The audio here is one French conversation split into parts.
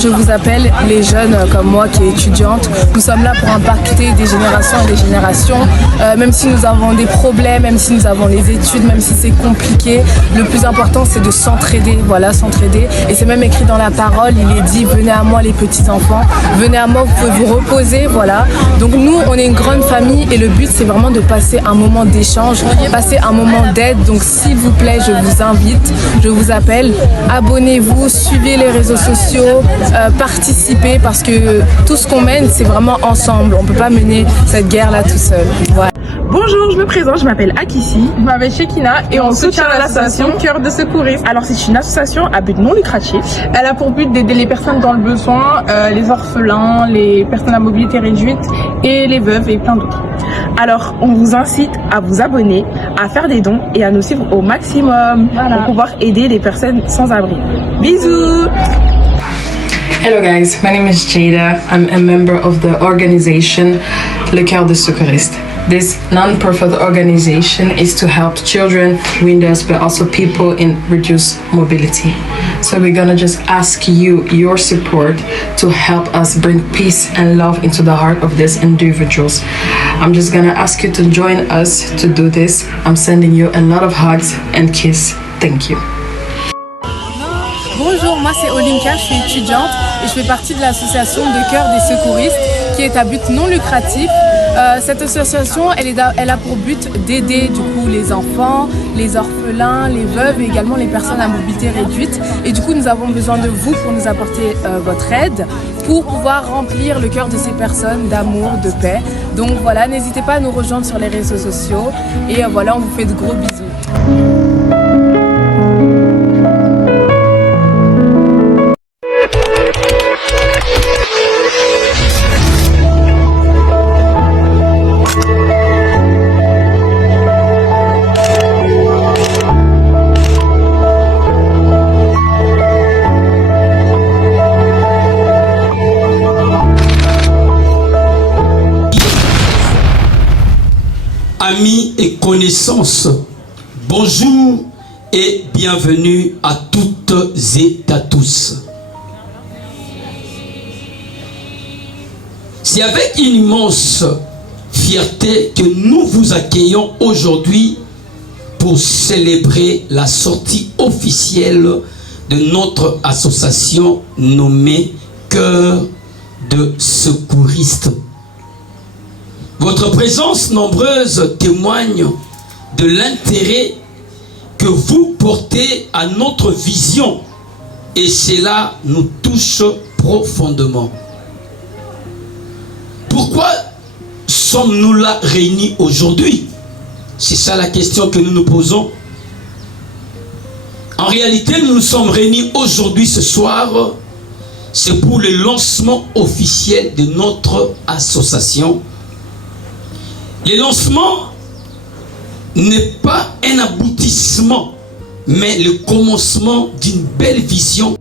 je vous appelle, les jeunes comme moi qui est étudiante. Nous sommes là pour impacter des générations et des générations. Même si nous avons des problèmes, même si nous avons les études, même si c'est compliqué, le plus important c'est de s'entraider, voilà, s'entraider. Et c'est même écrit dans la parole, il est dit, venez à moi les petits enfants, venez à moi, vous pouvez vous reposer, voilà. Donc nous, on est une grande famille et le but c'est vraiment de passer un moment d'échange, passer un moment d'aide. Donc s'il vous plaît, je vous invite, je vous appelle, abonnez-vous, suivez les réseaux sociaux, participez parce que tout ce qu'on mène, c'est vraiment ensemble. On ne peut pas mener cette guerre-là tout seul. Voilà. Bonjour, je me présente, je m'appelle Akissi, je m'appelle Shekina et on soutient l'association Cœur de Secouristes. Alors c'est une association à but non lucratif. Elle a pour but d'aider les personnes dans le besoin, les orphelins, les personnes à mobilité réduite et les veuves et plein d'autres. Alors on vous incite à vous abonner, à faire des dons et à nous suivre au maximum pour pouvoir aider les personnes sans abri. Bisous! Hello guys, my name is Jada. I'm a member of the organization Le Cœur de Secouristes. This non-profit organization is to help children, windows, but also people in reduced mobility. So we're gonna just ask you your support to help us bring peace and love into the heart of these individuals. I'm just gonna ask you to join us to do this. I'm sending you a lot of hugs and kisses. Thank you. Bonjour, moi c'est Olinka, je suis étudiante et je fais partie de l'association de Cœur des Secouristes qui est à but non lucratif. Cette association, elle a pour but d'aider du coup les enfants, les orphelins, les veuves et également les personnes à mobilité réduite. Et du coup, nous avons besoin de vous pour nous apporter votre aide pour pouvoir remplir le cœur de ces personnes d'amour, de paix. Donc voilà, n'hésitez pas à nous rejoindre sur les réseaux sociaux et voilà, on vous fait de gros bisous. Amis et connaissances, bonjour et bienvenue à toutes et à tous. C'est avec une immense fierté que nous vous accueillons aujourd'hui pour célébrer la sortie officielle de notre association nommée Cœur de Secouristes. Votre présence nombreuse témoigne de l'intérêt que vous portez à notre vision et cela nous touche profondément. Pourquoi sommes-nous là réunis aujourd'hui? C'est ça la question que nous nous posons. En réalité, nous nous sommes réunis aujourd'hui, ce soir, c'est pour le lancement officiel de notre association. Le lancement n'est pas un aboutissement, mais le commencement d'une belle vision.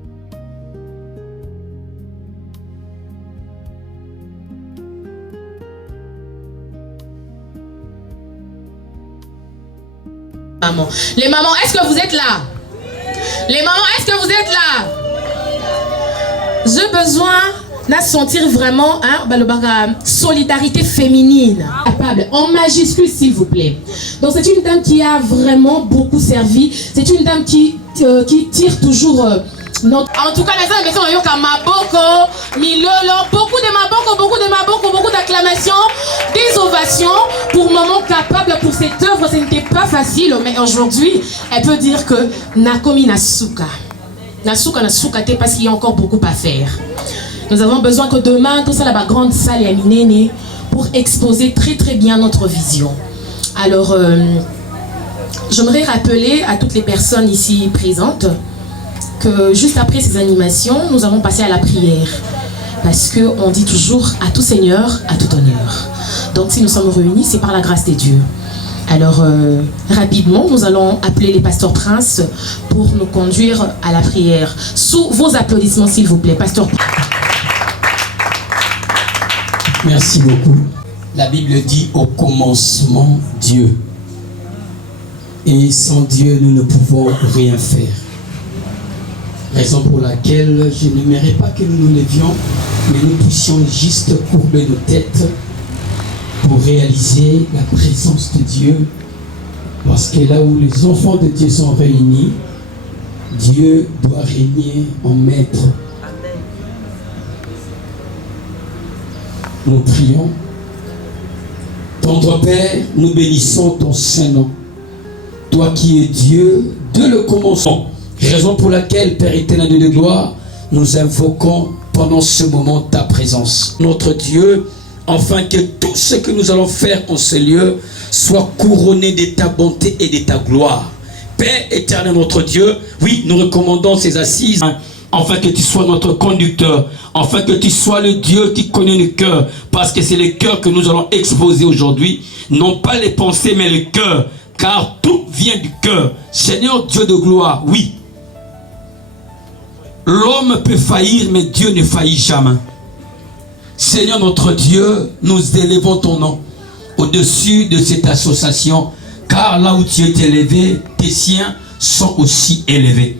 Les mamans, est-ce que vous êtes là? Les mamans, est-ce que vous êtes là? J'ai besoin de sentir vraiment solidarité féminine. Capable, en majuscule s'il vous plaît. Donc c'est une dame qui a vraiment beaucoup servi. C'est une dame qui tire toujours notre... En tout cas, les hommes sont yoka maboko, milolo, beaucoup de maboko, beaucoup d'acclamations, des ovations pour maman capable pour cette œuvre. Ce n'était pas facile, mais aujourd'hui, elle peut dire que Nakomi Nasuka. Nasuka parce qu'il y a encore beaucoup à faire. Nous avons besoin que demain, tout ça, la grande salle est minée pour exposer très très bien notre vision. Alors, j'aimerais rappeler à toutes les personnes ici présentes que juste après ces animations, nous allons passer à la prière. Parce qu'on dit toujours à tout Seigneur, à tout honneur. Donc si nous sommes réunis, c'est par la grâce de Dieu. Alors, rapidement, nous allons appeler les pasteurs princes pour nous conduire à la prière. Sous vos applaudissements, s'il vous plaît, pasteur. Merci beaucoup. La Bible dit au commencement Dieu. Et sans Dieu, nous ne pouvons rien faire. Raison pour laquelle je n'aimerais pas que nous nous levions, mais nous puissions juste courber nos têtes pour réaliser la présence de Dieu. Parce que là où les enfants de Dieu sont réunis, Dieu doit régner en maître. Nous prions. Tendre Père, nous bénissons ton Saint-Nom. Toi qui es Dieu de le commencement. Raison pour laquelle, Père éternel de gloire, nous invoquons pendant ce moment ta présence. Notre Dieu, afin que tout ce que nous allons faire en ce lieu soit couronné de ta bonté et de ta gloire. Père éternel, notre Dieu, oui, nous recommandons ces assises, afin que tu sois notre conducteur, afin que tu sois le Dieu qui connaît le cœur, parce que c'est le cœur que nous allons exposer aujourd'hui, non pas les pensées, mais le cœur, car tout vient du cœur. Seigneur Dieu de gloire, oui, l'homme peut faillir, mais Dieu ne faillit jamais. Seigneur notre Dieu, nous élevons ton nom au-dessus de cette association, car là où tu es élevé, tes siens sont aussi élevés.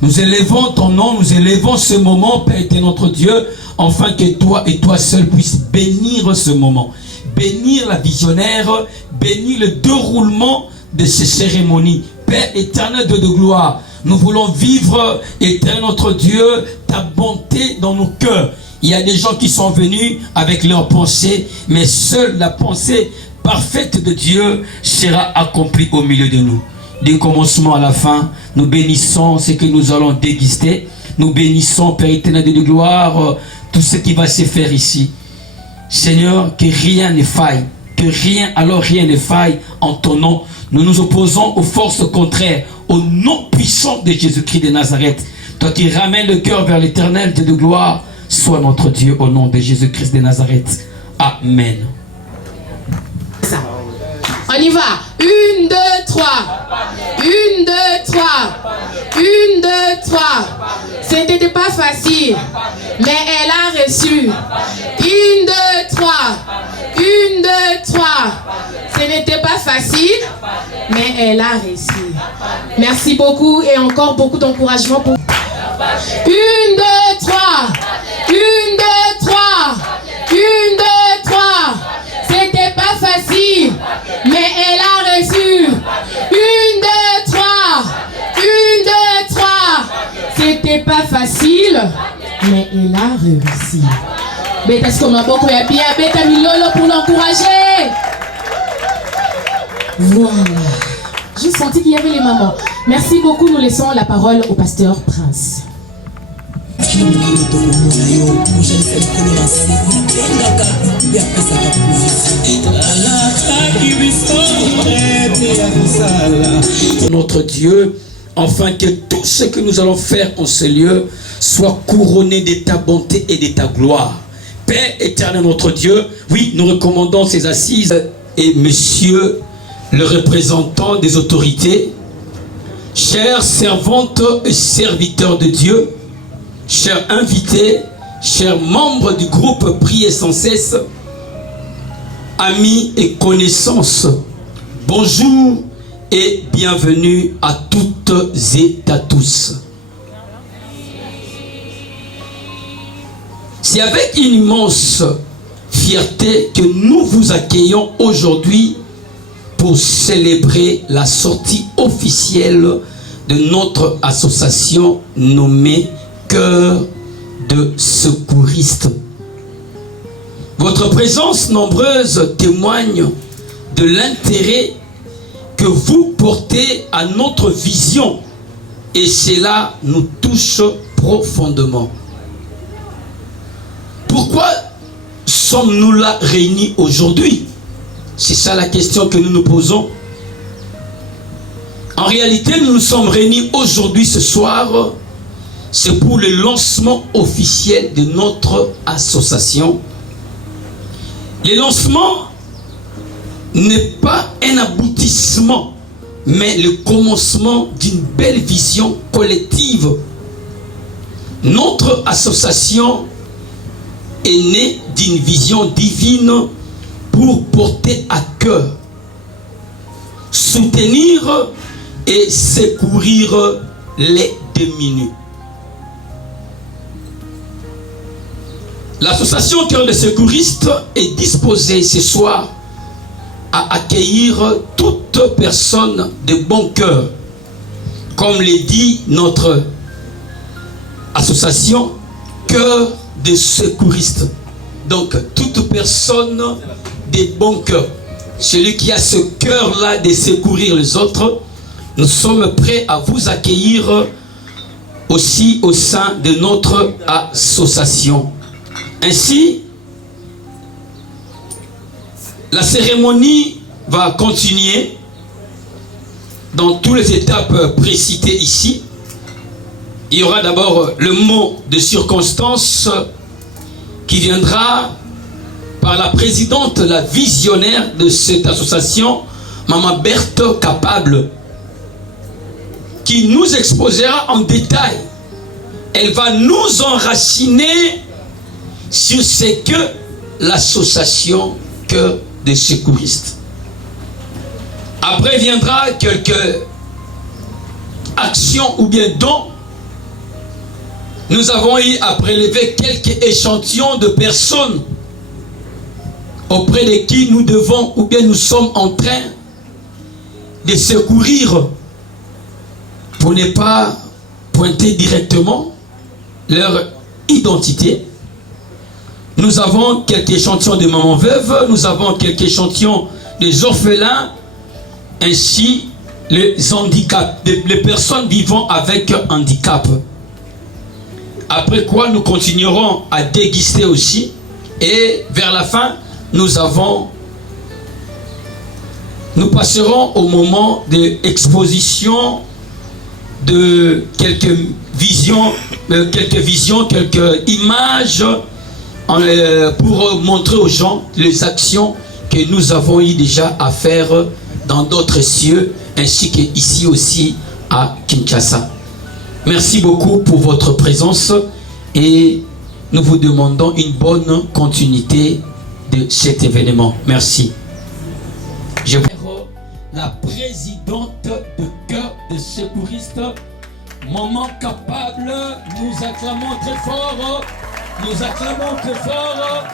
Nous élevons ton nom, nous élevons ce moment, Père éternel notre Dieu, afin que toi et toi seul puisses bénir ce moment, bénir la visionnaire, bénir le déroulement de ces cérémonies. Père éternel de gloire, nous voulons vivre, éternel notre Dieu, ta bonté dans nos cœurs. Il y a des gens qui sont venus avec leurs pensées, mais seule la pensée parfaite de Dieu sera accomplie au milieu de nous. Du commencement à la fin, nous bénissons ce que nous allons déguster. Nous bénissons, Père éternel de gloire, tout ce qui va se faire ici. Seigneur, que rien ne faille, que rien ne faille en ton nom. Nous nous opposons aux forces contraires, au nom puissant de Jésus-Christ de Nazareth. Toi qui ramènes le cœur vers l'éternel Dieu de gloire, sois notre Dieu au nom de Jésus-Christ de Nazareth. Amen. On y va. 1, 2, 3. 1, 2, 3. 1, 2, 3. Ce n'était pas facile, mais elle a reçu. 1, 2, 3. 1, 2, 3. Ce n'était pas facile, mais elle a reçu. Merci beaucoup et encore beaucoup d'encouragement pour... 1, 2, 3. 1, 2, 3. 1, 2, 3. C'était pas facile, mais elle a reçu. 1, 2, 3. 1, 2, 3. C'était pas facile, mais elle a réussi. Beta ce qu'on a beaucoup et bien, Beta Milolo pour l'encourager. Voilà. J'ai senti qu'il y avait les mamans. Merci beaucoup. Nous laissons la parole au pasteur Prince. Notre Dieu, afin que tout ce que nous allons faire en ce lieu soit couronné de ta bonté et de ta gloire. Père éternel notre Dieu, oui, nous recommandons ces assises et monsieur le représentant des autorités, chères servantes et serviteurs de Dieu, chers invités, chers membres du groupe Priez sans cesse, amis et connaissances, bonjour et bienvenue à toutes et à tous. C'est avec une immense fierté que nous vous accueillons aujourd'hui pour célébrer la sortie officielle de notre association nommée Cœur de secouristes. Votre présence nombreuse témoigne de l'intérêt que vous portez à notre vision et cela nous touche profondément. Pourquoi sommes-nous là réunis aujourd'hui? C'est ça la question que nous nous posons. En réalité, nous nous sommes réunis aujourd'hui, ce soir, c'est pour le lancement officiel de notre association. Le lancement n'est pas un aboutissement, mais le commencement d'une belle vision collective. Notre association est née d'une vision divine pour porter à cœur, soutenir et secourir les démunis. L'association Cœur de Secouristes est disposée ce soir à accueillir toute personne de bon cœur. Comme le dit notre association Cœur de Secouristes. Donc toute personne de bon cœur, celui qui a ce cœur-là de secourir les autres, nous sommes prêts à vous accueillir aussi au sein de notre association. Ainsi, la cérémonie va continuer dans toutes les étapes précitées ici. Il y aura d'abord le mot de circonstance qui viendra par la présidente, la visionnaire de cette association, Maman Berthe Capable, qui nous exposera en détail. Elle va nous enraciner sur ce que l'association Cœur des Secouristes. Après viendra quelques actions ou bien dons. Nous avons eu à prélever quelques échantillons de personnes auprès de qui nous devons ou bien nous sommes en train de secourir, pour ne pas pointer directement leur identité. Nous avons quelques échantillons de mamans veuves, nous avons quelques échantillons des orphelins, ainsi les handicaps, les personnes vivant avec handicap. Après quoi, nous continuerons à déguster aussi. Et vers la fin, nous passerons au moment de l'exposition de quelques visions, quelques images pour montrer aux gens les actions que nous avons eu déjà à faire dans d'autres cieux, ainsi qu'ici aussi à Kinshasa. Merci beaucoup pour votre présence et nous vous demandons une bonne continuité de cet événement. Merci. Je vais la présidente de Cœur des Secouristes, Maman Capable. Nous acclamons très fort. Nous acclamons très fort.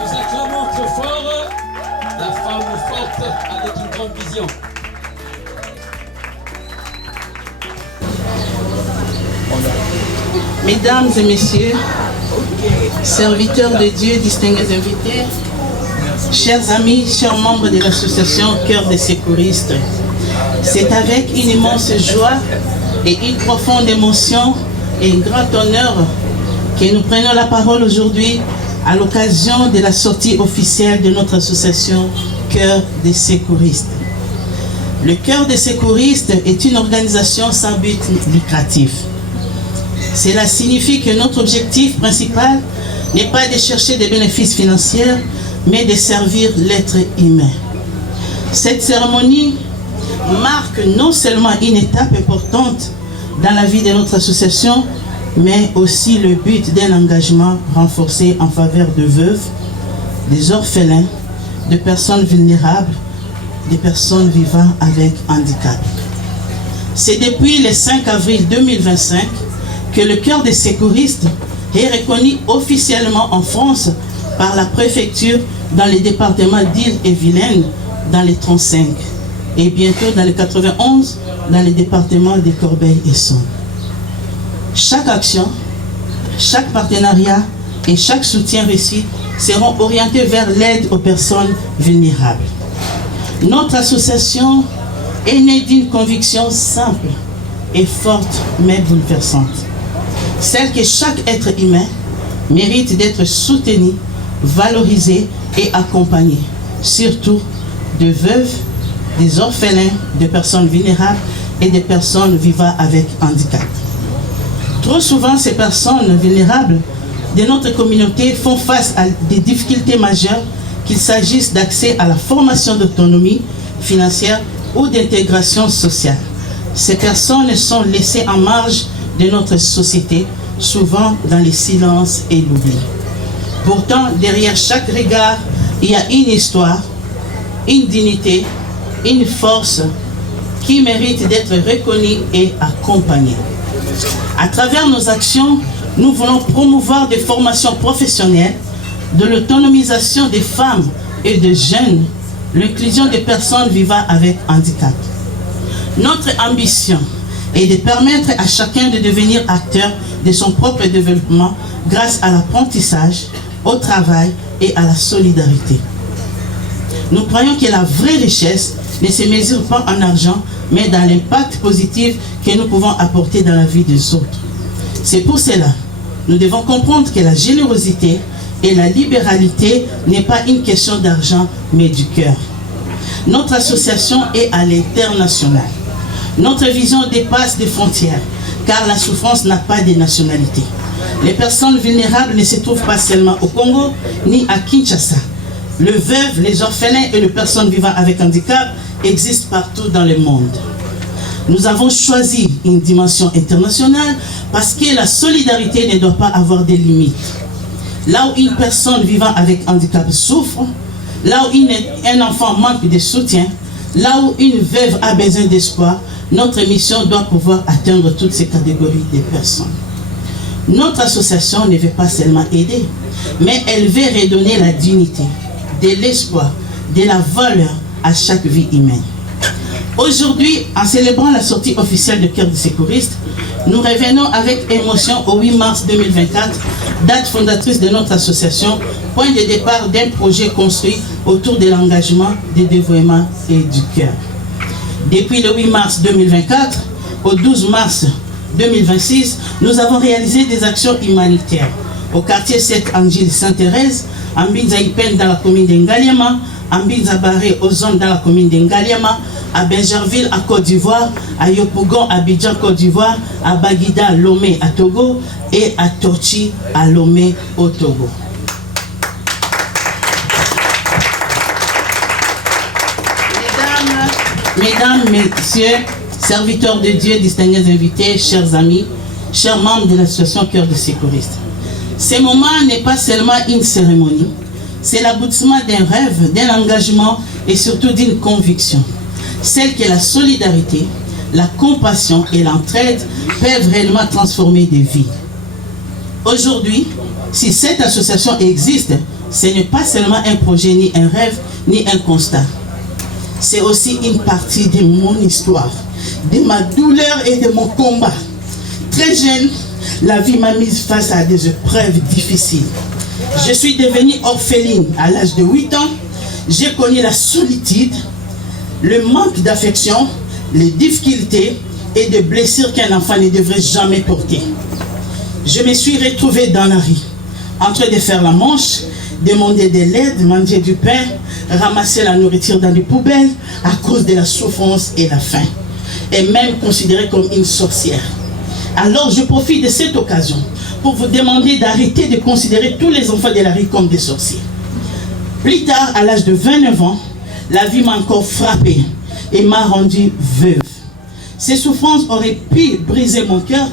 Nous acclamons très fort. La femme forte avec une grande vision. Mesdames et messieurs, serviteurs de Dieu, distingués invités, chers amis, chers membres de l'association Cœur des Secouristes, c'est avec une immense joie et une profonde émotion et un grand honneur que nous prenons la parole aujourd'hui à l'occasion de la sortie officielle de notre association Cœur des Secouristes. Le Cœur des Secouristes est une organisation sans but lucratif. Cela signifie que notre objectif principal n'est pas de chercher des bénéfices financiers, mais de servir l'être humain. Cette cérémonie marque non seulement une étape importante dans la vie de notre association, mais aussi le but d'un engagement renforcé en faveur de veuves, des orphelins, de personnes vulnérables, des personnes vivant avec handicap. C'est depuis le 5 avril 2025 que le Cœur des Secouristes est reconnu officiellement en France par la préfecture dans les départements d'Ille-et-Vilaine, dans les 35, et bientôt dans les 91, dans les départements de Corbeil et Essonne. Chaque action, chaque partenariat et chaque soutien reçu seront orientés vers l'aide aux personnes vulnérables. Notre association est née d'une conviction simple et forte mais bouleversante. Celle que chaque être humain mérite d'être soutenu, valorisé et accompagné, surtout de veuves, des orphelins, des personnes vulnérables et des personnes vivant avec handicap. Trop souvent, ces personnes vulnérables de notre communauté font face à des difficultés majeures, qu'il s'agisse d'accès à la formation d'autonomie financière ou d'intégration sociale. Ces personnes sont laissées en marge de notre société, souvent dans le silence et l'oubli. Pourtant, derrière chaque regard, il y a une histoire, une dignité, une force qui mérite d'être reconnue et accompagnée. À travers nos actions, nous voulons promouvoir des formations professionnelles, de l'autonomisation des femmes et des jeunes, l'inclusion des personnes vivant avec handicap. Notre ambition est de permettre à chacun de devenir acteur de son propre développement grâce à l'apprentissage, au travail et à la solidarité. Nous croyons que la vraie richesse ne se mesure pas en argent, mais dans l'impact positif que nous pouvons apporter dans la vie des autres. C'est pour cela, nous devons comprendre que la générosité et la libéralité n'est pas une question d'argent, mais du cœur. Notre association est à l'international. Notre vision dépasse des frontières, car la souffrance n'a pas de nationalité. Les personnes vulnérables ne se trouvent pas seulement au Congo, ni à Kinshasa. Le veuve, les orphelins et les personnes vivant avec handicap existent partout dans le monde. Nous avons choisi une dimension internationale parce que la solidarité ne doit pas avoir de limites. Là où une personne vivant avec handicap souffre, là où un enfant manque de soutien, là où une veuve a besoin d'espoir, notre mission doit pouvoir atteindre toutes ces catégories de personnes. Notre association ne veut pas seulement aider, mais elle veut redonner la dignité, de l'espoir, de la valeur à chaque vie humaine. Aujourd'hui, en célébrant la sortie officielle de Cœur des secouristes, nous revenons avec émotion au 8 mars 2024, date fondatrice de notre association, point de départ d'un projet construit autour de l'engagement, du dévouement et du cœur. Depuis le 8 mars 2024 au 12 mars 2026, nous avons réalisé des actions humanitaires au quartier 7 Angile Sainte-Thérèse, à Mbinza-Ipen dans la commune d'Engaliama, à Mbinza-Barré aux zones dans la commune d'Engaliama, à Benjerville à Côte d'Ivoire, à Yopougon à Abidjan Côte d'Ivoire, à Baguida Lomé à Togo et à Torchi à Lomé au Togo. Mesdames, Messieurs, serviteurs de Dieu, distingués invités, chers amis, chers membres de l'association Cœur des secouristes. Ce moment n'est pas seulement une cérémonie, c'est l'aboutissement d'un rêve, d'un engagement et surtout d'une conviction. Celle que la solidarité, la compassion et l'entraide peuvent réellement transformer des vies. Aujourd'hui, si cette association existe, ce n'est pas seulement un projet, ni un rêve, ni un constat. C'est aussi une partie de mon histoire, de ma douleur et de mon combat. Très jeune, la vie m'a mise face à des épreuves difficiles. Je suis devenue orpheline à l'âge de 8 ans. J'ai connu la solitude, le manque d'affection, les difficultés et des blessures qu'un enfant ne devrait jamais porter. Je me suis retrouvée dans la rue, en train de faire la manche, demander de l'aide, manger du pain, ramasser la nourriture dans les poubelles à cause de la souffrance et la faim, et même considérée comme une sorcière. Alors je profite de cette occasion pour vous demander d'arrêter de considérer tous les enfants de la rue comme des sorciers. Plus tard, à l'âge de 29 ans, la vie m'a encore frappée et m'a rendue veuve. Ces souffrances auraient pu briser mon cœur,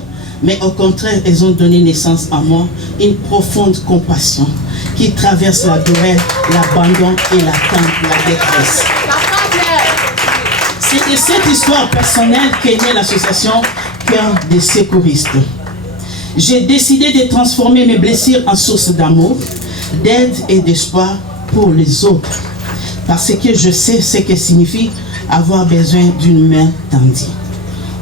mais au contraire, elles ont donné naissance à moi une profonde compassion qui traverse la douleur, l'abandon et l'attente, la détresse. C'est de cette histoire personnelle qu'est née l'association Cœur des secouristes. J'ai décidé de transformer mes blessures en source d'amour, d'aide et d'espoir pour les autres. Parce que je sais ce que signifie avoir besoin d'une main tendue.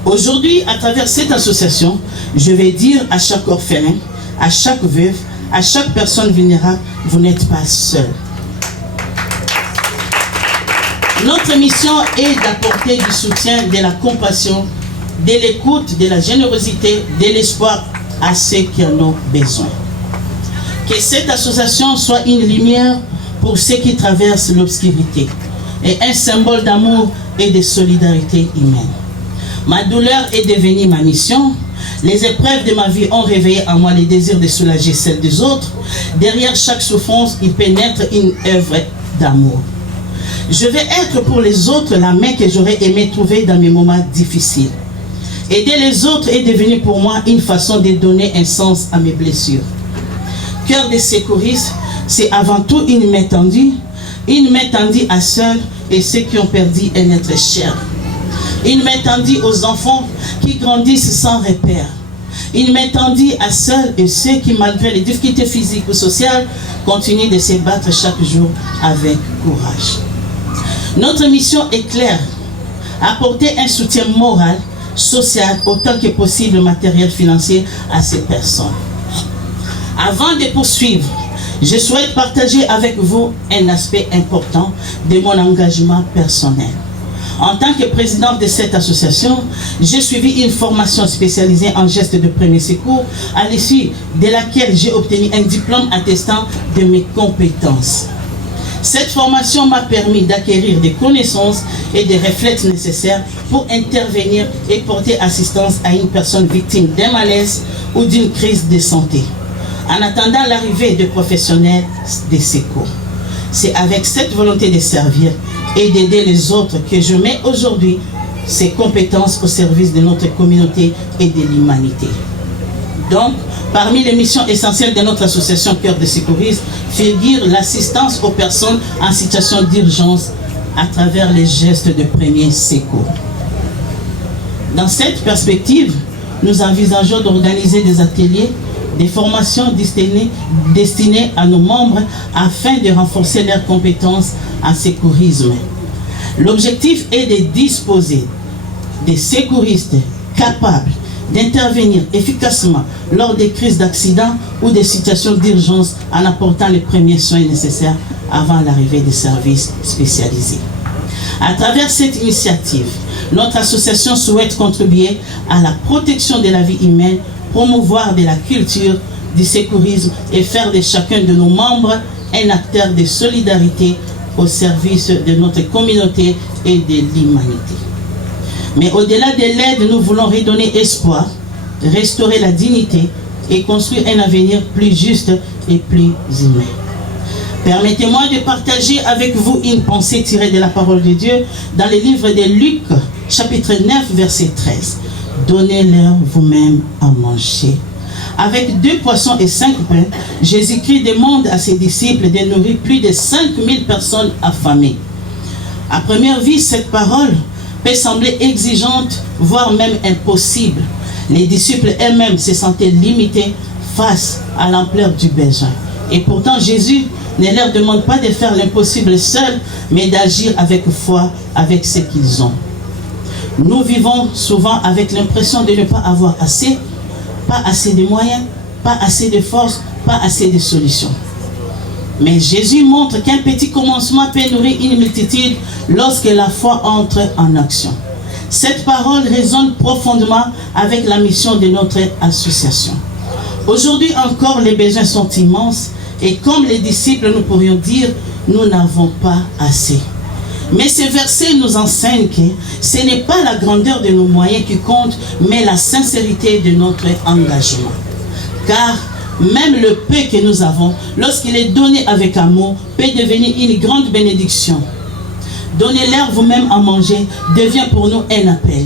Aujourd'hui, à travers cette association, je vais dire à chaque orphelin, à chaque veuve, à chaque personne vulnérable, vous n'êtes pas seul. Notre mission est d'apporter du soutien, de la compassion, de l'écoute, de la générosité, de l'espoir à ceux qui en ont besoin. Que cette association soit une lumière pour ceux qui traversent l'obscurité et un symbole d'amour et de solidarité humaine. Ma douleur est devenue ma mission. Les épreuves de ma vie ont réveillé en moi le désir de soulager celle des autres. Derrière chaque souffrance, il pénètre une œuvre d'amour. Je vais être pour les autres la main que j'aurais aimé trouver dans mes moments difficiles. Aider les autres est devenu pour moi une façon de donner un sens à mes blessures. Cœur des secouristes, c'est avant tout une main tendue à ceux et ceux qui ont perdu un être cher. Une main tendue aux enfants qui grandissent sans repère. Il m'étendit à celles et ceux qui, malgré les difficultés physiques ou sociales, continuent de se battre chaque jour avec courage. Notre mission est claire, apporter un soutien moral, social, autant que possible matériel, financier à ces personnes. Avant de poursuivre, je souhaite partager avec vous un aspect important de mon engagement personnel. En tant que présidente de cette association, j'ai suivi une formation spécialisée en gestes de premier secours, à l'issue de laquelle j'ai obtenu un diplôme attestant de mes compétences. Cette formation m'a permis d'acquérir des connaissances et des réflexes nécessaires pour intervenir et porter assistance à une personne victime d'un malaise ou d'une crise de santé, en attendant l'arrivée de professionnels des secours. C'est avec cette volonté de servir et d'aider les autres que je mets aujourd'hui ces compétences au service de notre communauté et de l'humanité. Donc, parmi les missions essentielles de notre association Cœur de Secouristes figure l'assistance aux personnes en situation d'urgence à travers les gestes de premier secours. Dans cette perspective, nous envisageons d'organiser des ateliers, des formations destinées à nos membres afin de renforcer leurs compétences en secourisme. L'objectif est de disposer des secouristes capables d'intervenir efficacement lors des crises d'accidents ou des situations d'urgence en apportant les premiers soins nécessaires avant l'arrivée des services spécialisés. À travers cette initiative, notre association souhaite contribuer à la protection de la vie humaine, promouvoir de la culture du secourisme et faire de chacun de nos membres un acteur de solidarité au service de notre communauté et de l'humanité. Mais au-delà de l'aide, nous voulons redonner espoir, restaurer la dignité et construire un avenir plus juste et plus humain. Permettez-moi de partager avec vous une pensée tirée de la parole de Dieu dans le livre de Luc, chapitre 9, verset 13. Donnez-leur vous-même à manger. Avec 2 poissons et 5 pains, Jésus-Christ demande à ses disciples de nourrir plus de 5000 personnes affamées. À première vue, cette parole peut sembler exigeante, voire même impossible. Les disciples eux-mêmes se sentaient limités face à l'ampleur du besoin. Et pourtant, Jésus ne leur demande pas de faire l'impossible seul, mais d'agir avec foi avec ce qu'ils ont. Nous vivons souvent avec l'impression de ne pas avoir assez, pas assez de moyens, pas assez de force, pas assez de solutions. Mais Jésus montre qu'un petit commencement peut nourrir une multitude lorsque la foi entre en action. Cette parole résonne profondément avec la mission de notre association. Aujourd'hui encore, les besoins sont immenses et comme les disciples, nous pourrions dire, nous n'avons pas assez. Mais ce verset nous enseigne que ce n'est pas la grandeur de nos moyens qui compte, mais la sincérité de notre engagement. Car même le peu que nous avons, lorsqu'il est donné avec amour, peut devenir une grande bénédiction. Donnez-leur vous-même à manger devient pour nous un appel.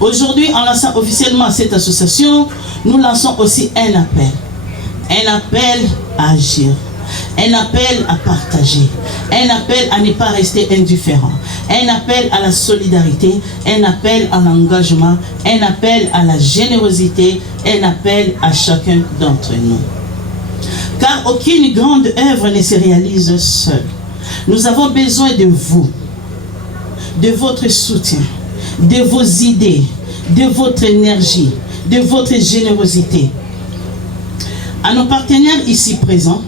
Aujourd'hui, en lançant officiellement cette association, nous lançons aussi un appel. Un appel à agir. Un appel à partager, un appel à ne pas rester indifférent, un appel à la solidarité, un appel à l'engagement, un appel à la générosité, un appel à chacun d'entre nous. Car aucune grande œuvre ne se réalise seule. Nous avons besoin de vous, de votre soutien, de vos idées, de votre énergie, de votre générosité. À nos partenaires ici présents,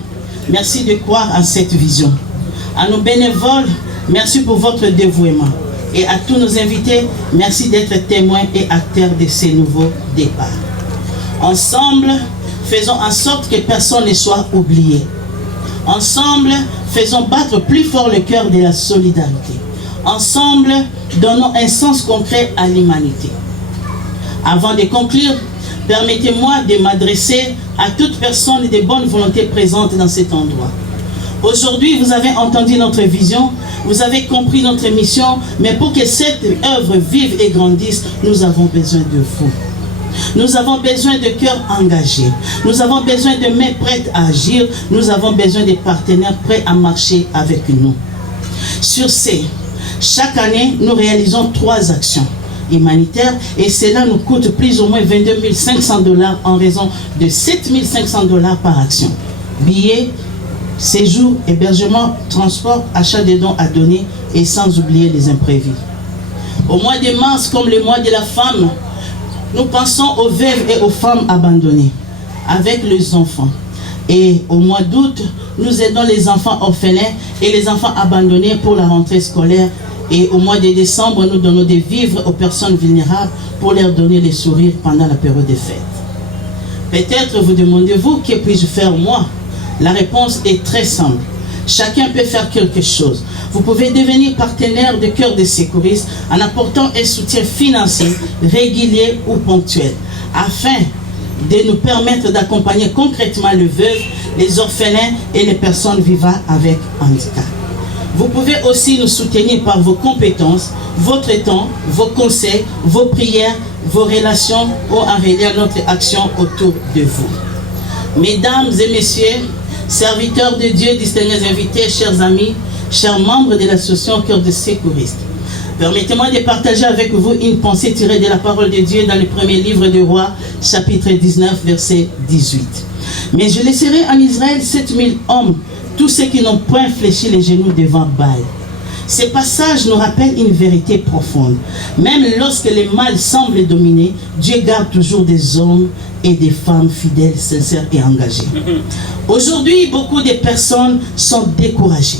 merci de croire en cette vision. À nos bénévoles, merci pour votre dévouement. Et à tous nos invités, merci d'être témoins et acteurs de ces nouveaux départs. Ensemble, faisons en sorte que personne ne soit oublié. Ensemble, faisons battre plus fort le cœur de la solidarité. Ensemble, donnons un sens concret à l'humanité. Avant de conclure, permettez-moi de m'adresser à toute personne de bonne volonté présente dans cet endroit. Aujourd'hui, vous avez entendu notre vision, vous avez compris notre mission, mais pour que cette œuvre vive et grandisse, nous avons besoin de vous. Nous avons besoin de cœurs engagés. Nous avons besoin de mains prêtes à agir. Nous avons besoin de partenaires prêts à marcher avec nous. Sur ce, chaque année, nous réalisons 3 actions. humanitaire et cela nous coûte plus ou moins 22 500 $ en raison de 7 500 $ par action. Billets, séjour, hébergement, transport, achat des dons à donner et sans oublier les imprévus. Au mois de mars, comme le mois de la femme, nous pensons aux veuves et aux femmes abandonnées avec les enfants. Et au mois d'août, nous aidons les enfants orphelins et les enfants abandonnés pour la rentrée scolaire. Et au mois de décembre, nous donnons des vivres aux personnes vulnérables pour leur donner les sourires pendant la période des fêtes. Peut-être vous demandez-vous, que puis-je faire moi? La réponse est très simple. Chacun peut faire quelque chose. Vous pouvez devenir partenaire de Cœur des Secouristes en apportant un soutien financier, régulier ou ponctuel, afin de nous permettre d'accompagner concrètement les veuves, les orphelins et les personnes vivant avec handicap. Vous pouvez aussi nous soutenir par vos compétences, votre temps, vos conseils, vos prières, vos relations ou en reliant notre action autour de vous. Mesdames et messieurs, serviteurs de Dieu, distingués invités, chers amis, chers membres de l'association Cœur des Secouristes, permettez-moi de partager avec vous une pensée tirée de la parole de Dieu dans le premier livre des Rois, chapitre 19, verset 18. Mais je laisserai en Israël 7000 hommes, tous ceux qui n'ont point fléchi les genoux devant Baal. Ces passages nous rappellent une vérité profonde. Même lorsque le mal semble dominer, Dieu garde toujours des hommes et des femmes fidèles, sincères et engagés. Aujourd'hui, beaucoup de personnes sont découragées.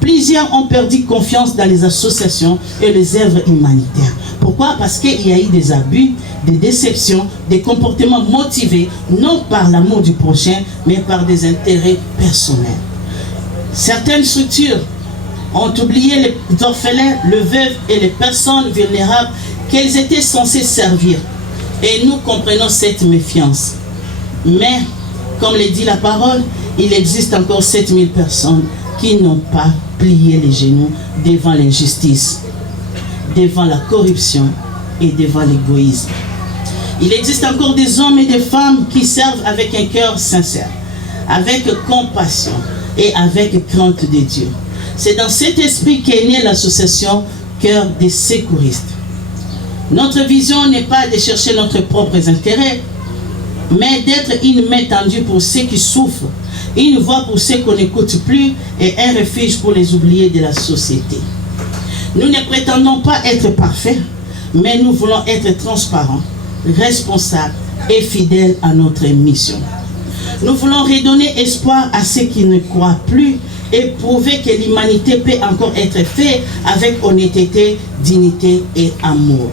Plusieurs ont perdu confiance dans les associations et les œuvres humanitaires. Pourquoi? Parce qu'il y a eu des abus, des déceptions, des comportements motivés, non par l'amour du prochain, mais par des intérêts personnels. Certaines structures ont oublié les orphelins, les veuves et les personnes vulnérables qu'elles étaient censées servir. Et nous comprenons cette méfiance. Mais, comme le dit la parole, il existe encore 7000 personnes qui n'ont pas plié les genoux devant l'injustice, devant la corruption et devant l'égoïsme. Il existe encore des hommes et des femmes qui servent avec un cœur sincère, avec compassion et avec crainte de Dieu. C'est dans cet esprit qu'est née l'association Cœur des Secouristes. Notre vision n'est pas de chercher notre propre intérêt, mais d'être une main tendue pour ceux qui souffrent, une voix pour ceux qu'on n'écoute plus et un refuge pour les oubliés de la société. Nous ne prétendons pas être parfaits, mais nous voulons être transparents, responsables et fidèles à notre mission. Nous voulons redonner espoir à ceux qui ne croient plus et prouver que l'humanité peut encore être faite avec honnêteté, dignité et amour.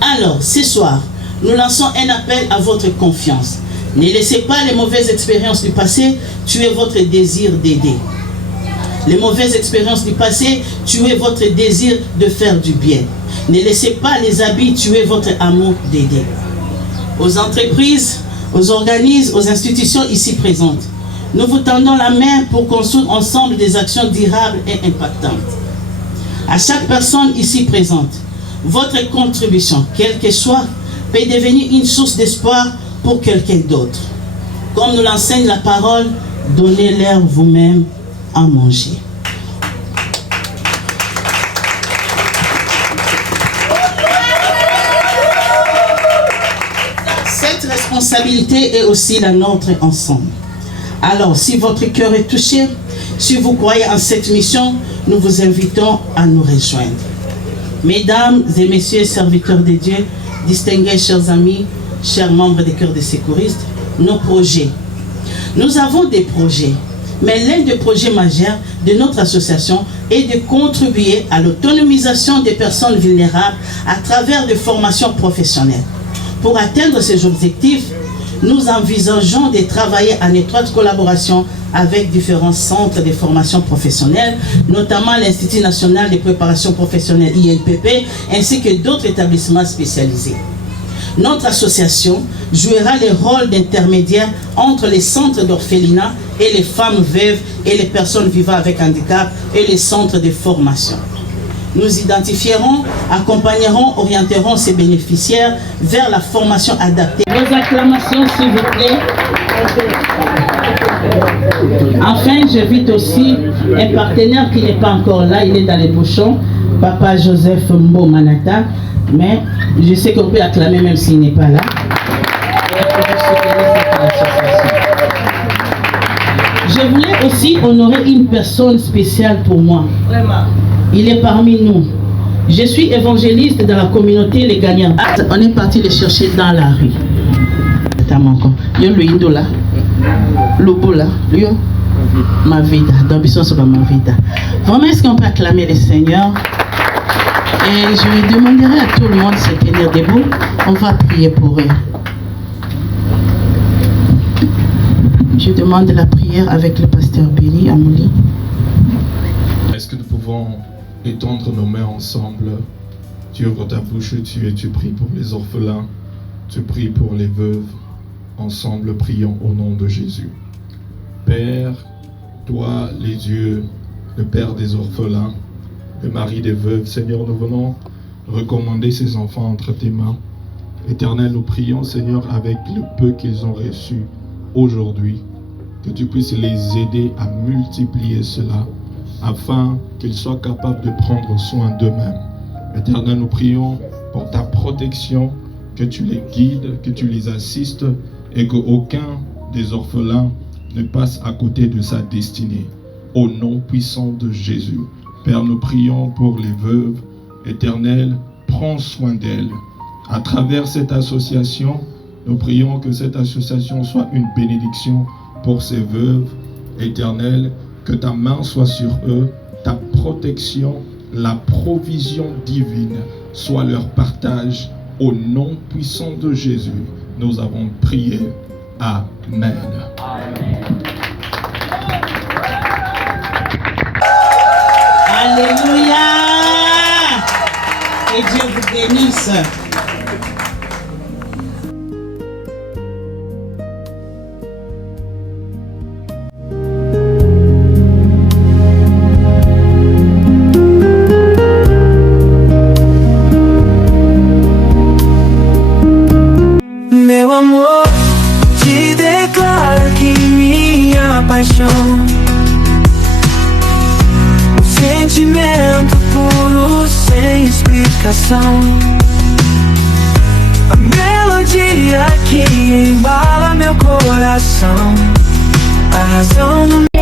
Alors, ce soir, nous lançons un appel à votre confiance. Ne laissez pas les mauvaises expériences du passé tuer votre désir d'aider. Les mauvaises expériences du passé tuer votre désir de faire du bien. Ne laissez pas les habits tuer votre amour d'aider. Aux entreprises, aux organismes, aux institutions ici présentes, nous vous tendons la main pour construire ensemble des actions durables et impactantes. À chaque personne ici présente, votre contribution, quelle que soit, peut devenir une source d'espoir pour quelqu'un d'autre. Comme nous l'enseigne la parole, donnez-leur vous-même à manger. Cette responsabilité est aussi la nôtre ensemble. Alors, si votre cœur est touché, si vous croyez en cette mission, nous vous invitons à nous rejoindre. Mesdames et messieurs, serviteurs de Dieu, distingués chers amis, chers membres des Cœurs des Secouristes, nos projets. Nous avons des projets, mais l'un des projets majeurs de notre association est de contribuer à l'autonomisation des personnes vulnérables à travers des formations professionnelles. Pour atteindre ces objectifs, nous envisageons de travailler en étroite collaboration avec différents centres de formation professionnelle, notamment l'Institut national de préparation professionnelle INPP, ainsi que d'autres établissements spécialisés. Notre association jouera le rôle d'intermédiaire entre les centres d'orphelinat et les femmes veuves et les personnes vivant avec handicap et les centres de formation. Nous identifierons, accompagnerons, orienterons ces bénéficiaires vers la formation adaptée. Vos acclamations, s'il vous plaît. Enfin, j'invite aussi un partenaire qui n'est pas encore là, il est dans les bouchons, Papa Joseph Mbomanata, mais je sais qu'on peut acclamer même s'il n'est pas là. Je voulais aussi honorer une personne spéciale pour moi. Il est parmi nous. Je suis évangéliste dans la communauté Les Gagnants. On est parti les chercher dans la rue. Yo le indo là, le beau là, yo ma vida, dans le sens de ma vida. Vraiment, est-ce qu'on peut acclamer le Seigneur? Et je demanderai à tout le monde de se tenir debout. On va prier pour eux. Je demande la prière avec le pasteur Billy Amouli. Est-ce que nous pouvons étendre nos mains ensemble? Tu ouvres ta bouche, tu pries pour les orphelins, tu pries pour les veuves. Ensemble, prions au nom de Jésus. Père, toi, les dieux, le Père des orphelins, le mari des veuves, Seigneur, nous venons recommander ces enfants entre tes mains. Éternel, nous prions, Seigneur, avec le peu qu'ils ont reçu aujourd'hui, que tu puisses les aider à multiplier cela, afin qu'ils soient capables de prendre soin d'eux-mêmes. Éternel, nous prions pour ta protection, que tu les guides, que tu les assistes, et qu'aucun des orphelins ne passe à côté de sa destinée. Au nom puissant de Jésus. Père, nous prions pour les veuves. Éternel, prends soin d'elles. À travers cette association, nous prions que cette association soit une bénédiction pour ces veuves. Éternel, que ta main soit sur eux, ta protection, la provision divine soit leur partage. Au nom puissant de Jésus, nous avons prié. Amen. Alléluia. Que Dieu vous bénisse. Meu amor, te declaro que minha paixão, um sentimento puro sem explicação, a melodia que embala meu coração, a razão do